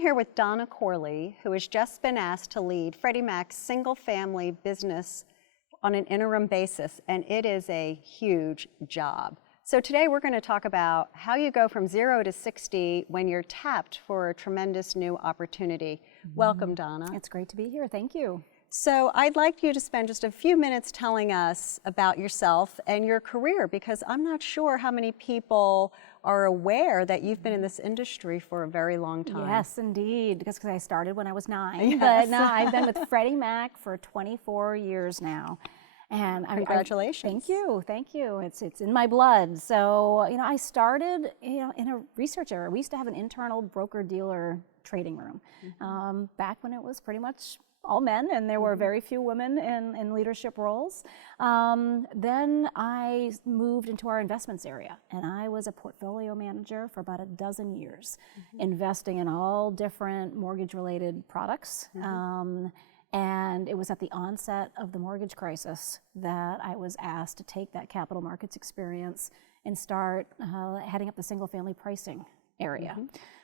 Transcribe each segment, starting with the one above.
here with Donna Corley, who has just been asked to lead Freddie Mac's single-family business on an interim basis, and it is a huge job. So today we're going to talk about how you go from 0 to 60 when you're tapped for a tremendous new opportunity. Welcome, Donna. It's great to be here. Thank you. So I'd like you to spend just a few minutes telling us about yourself and your career, because I'm not sure how many people are aware that you've been in this industry for a very long time. Yes, indeed, because I started when I was 9. Yes. But no, I've been with Freddie Mac for 24 years now. And congratulations. Thank you. It's in my blood. So, I started, in a research area. We used to have an internal broker-dealer trading room back when it was pretty much all men, and there were very few women in leadership roles. Then I moved into our investments area, and I was a portfolio manager for about a dozen years, investing in all different mortgage-related products. And it was at the onset of the mortgage crisis that I was asked to take that capital markets experience and start heading up the single-family pricing area.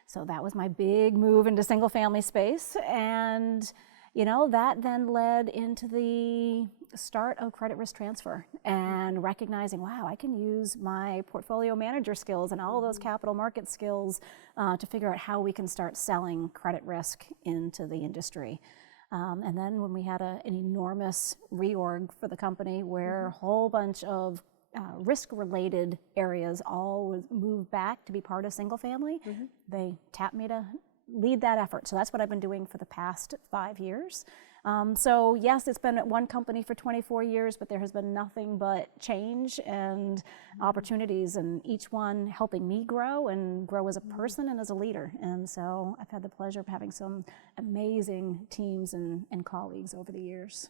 So that was my big move into single-family space, and that then led into the start of credit risk transfer and recognizing, wow, I can use my portfolio manager skills and all of those capital market skills to figure out how we can start selling credit risk into the industry. And then when we had an enormous reorg for the company where a whole bunch of risk-related areas all moved back to be part of single family, they tapped me to lead that effort. So that's what I've been doing for the past 5 years. So yes, it's been at one company for 24 years, but there has been nothing but change and opportunities, and each one helping me grow and grow as a person and as a leader. And so I've had the pleasure of having some amazing teams and colleagues over the years.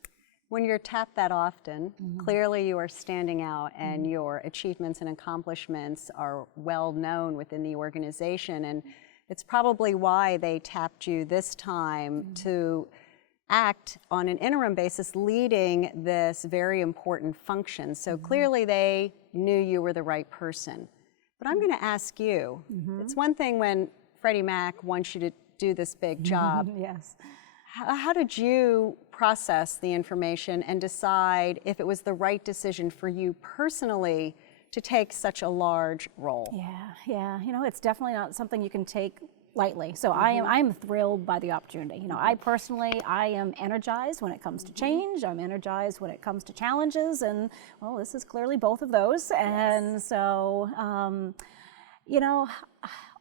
When you're tapped that often, clearly you are standing out, and your achievements and accomplishments are well known within the organization. And it's probably why they tapped you this time to act on an interim basis, leading this very important function. So clearly they knew you were the right person. But I'm going to ask you, it's one thing when Freddie Mac wants you to do this big job. Yes. How did you process the information and decide if it was the right decision for you personally to take such a large role? Yeah. It's definitely not something you can take lightly. So I am thrilled by the opportunity. I am energized when it comes to change. I'm energized when it comes to challenges, and well, this is clearly both of those. Yes. And so,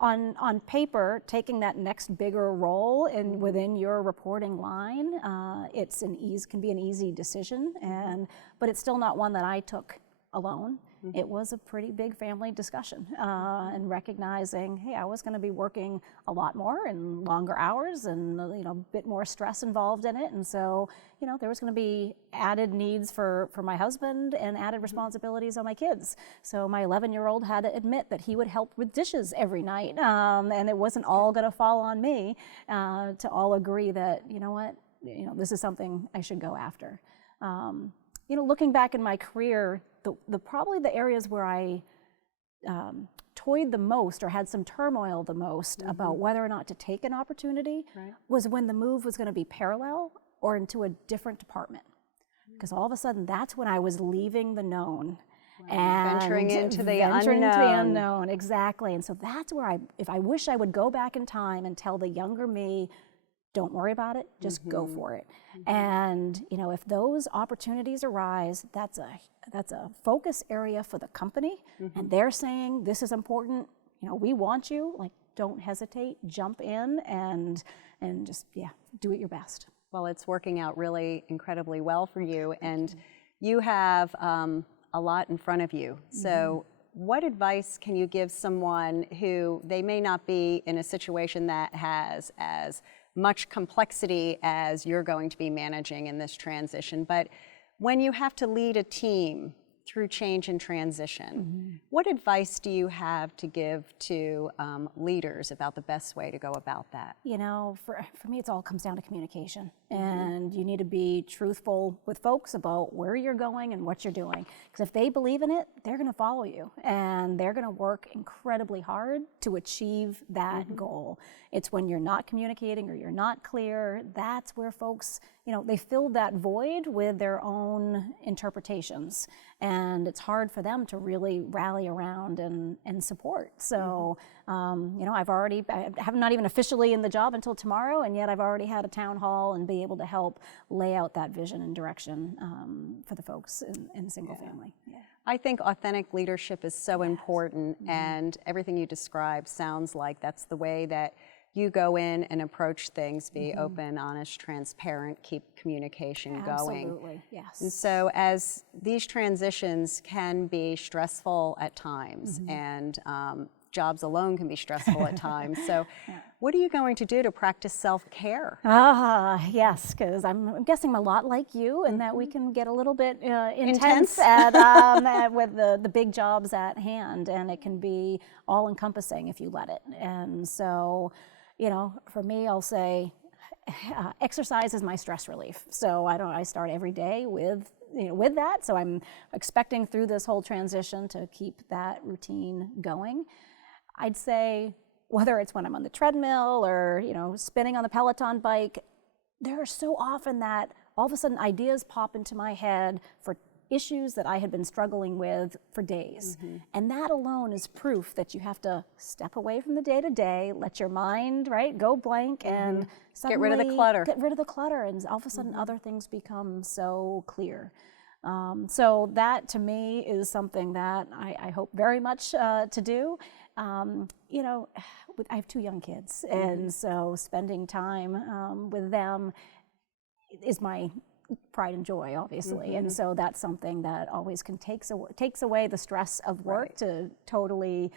on paper, taking that next bigger role within your reporting line, can be an easy decision, but it's still not one that I took alone. It was a pretty big family discussion, and recognizing, hey, I was going to be working a lot more and longer hours, and a bit more stress involved in it, and so there was going to be added needs for my husband and added responsibilities on my kids. So my 11-year-old had to admit that he would help with dishes every night, and it wasn't all going to fall on me to all agree that this is something I should go after. Looking back in my career, probably the areas where I toyed the most or had some turmoil the most about whether or not to take an opportunity was when the move was going to be parallel or into a different department. Because all of a sudden, that's when I was leaving the known. And venturing into the unknown. Exactly. And so that's where if I wish I would go back in time and tell the younger me, don't worry about it, just go for it. And if those opportunities arise, that's a focus area for the company, and they're saying this is important. We want you. Don't hesitate, jump in, and just do it your best. Well, it's working out really incredibly well for you, and you have a lot in front of you. So what advice can you give someone who they may not be in a situation that has as much complexity as you're going to be managing in this transition, but when you have to lead a team through change and transition. What advice do you have to give to leaders about the best way to go about that? You know, for me, it all comes down to communication. And you need to be truthful with folks about where you're going and what you're doing. Because if they believe in it, they're going to follow you. And they're going to work incredibly hard to achieve that goal. It's when you're not communicating or you're not clear, that's where folks, you know, they fill that void with their own interpretations. And it's hard for them to really rally around and support. So, you know, I'm not even officially in the job until tomorrow, and yet I've already had a town hall and be able to help lay out that vision and direction for the folks in single family. Yeah. I think authentic leadership is so important, and everything you described sounds like that's the way that you go in and approach things, be open, honest, transparent, keep communication going. Absolutely, yes. And so as these transitions can be stressful at times, and jobs alone can be stressful at times. So what are you going to do to practice self-care? Yes, because I'm guessing a lot like you, and that we can get a little bit intense with the big jobs at hand, and it can be all-encompassing if you let it. And so, you know, for me, I'll say exercise is my stress relief. So I start every day with that. So I'm expecting through this whole transition to keep that routine going. I'd say whether it's when I'm on the treadmill or, you know, spinning on the Peloton bike, there are so often that all of a sudden ideas pop into my head for issues that I had been struggling with for days. And that alone is proof that you have to step away from the day-to-day, let your mind, go blank, and suddenly get rid of the clutter. Get rid of the clutter, and all of a sudden other things become so clear. So that, to me, is something that I hope very much to do. You know, I have 2 young kids, and so spending time with them is my pride and joy, obviously. And so that's something that always takes away the stress of work to totally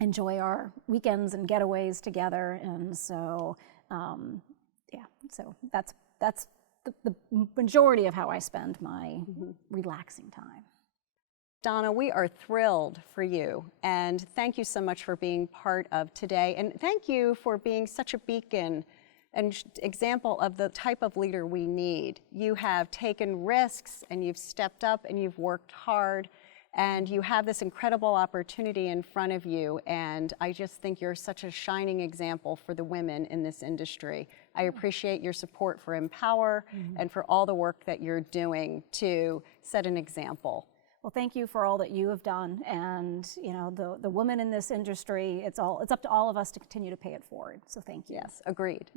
enjoy our weekends and getaways together. And so, yeah, so that's the majority of how I spend my relaxing time. Donna, we are thrilled for you, and thank you so much for being part of today, and thank you for being such a beacon and example of the type of leader we need. You have taken risks, and you've stepped up, and you've worked hard, and you have this incredible opportunity in front of you, and I just think you're such a shining example for the women in this industry. I appreciate your support for mPower and for all the work that you're doing to set an example. Well, thank you for all that you have done, and you know, the women in this industry, it's up to all of us to continue to pay it forward. So thank you. Yes, agreed.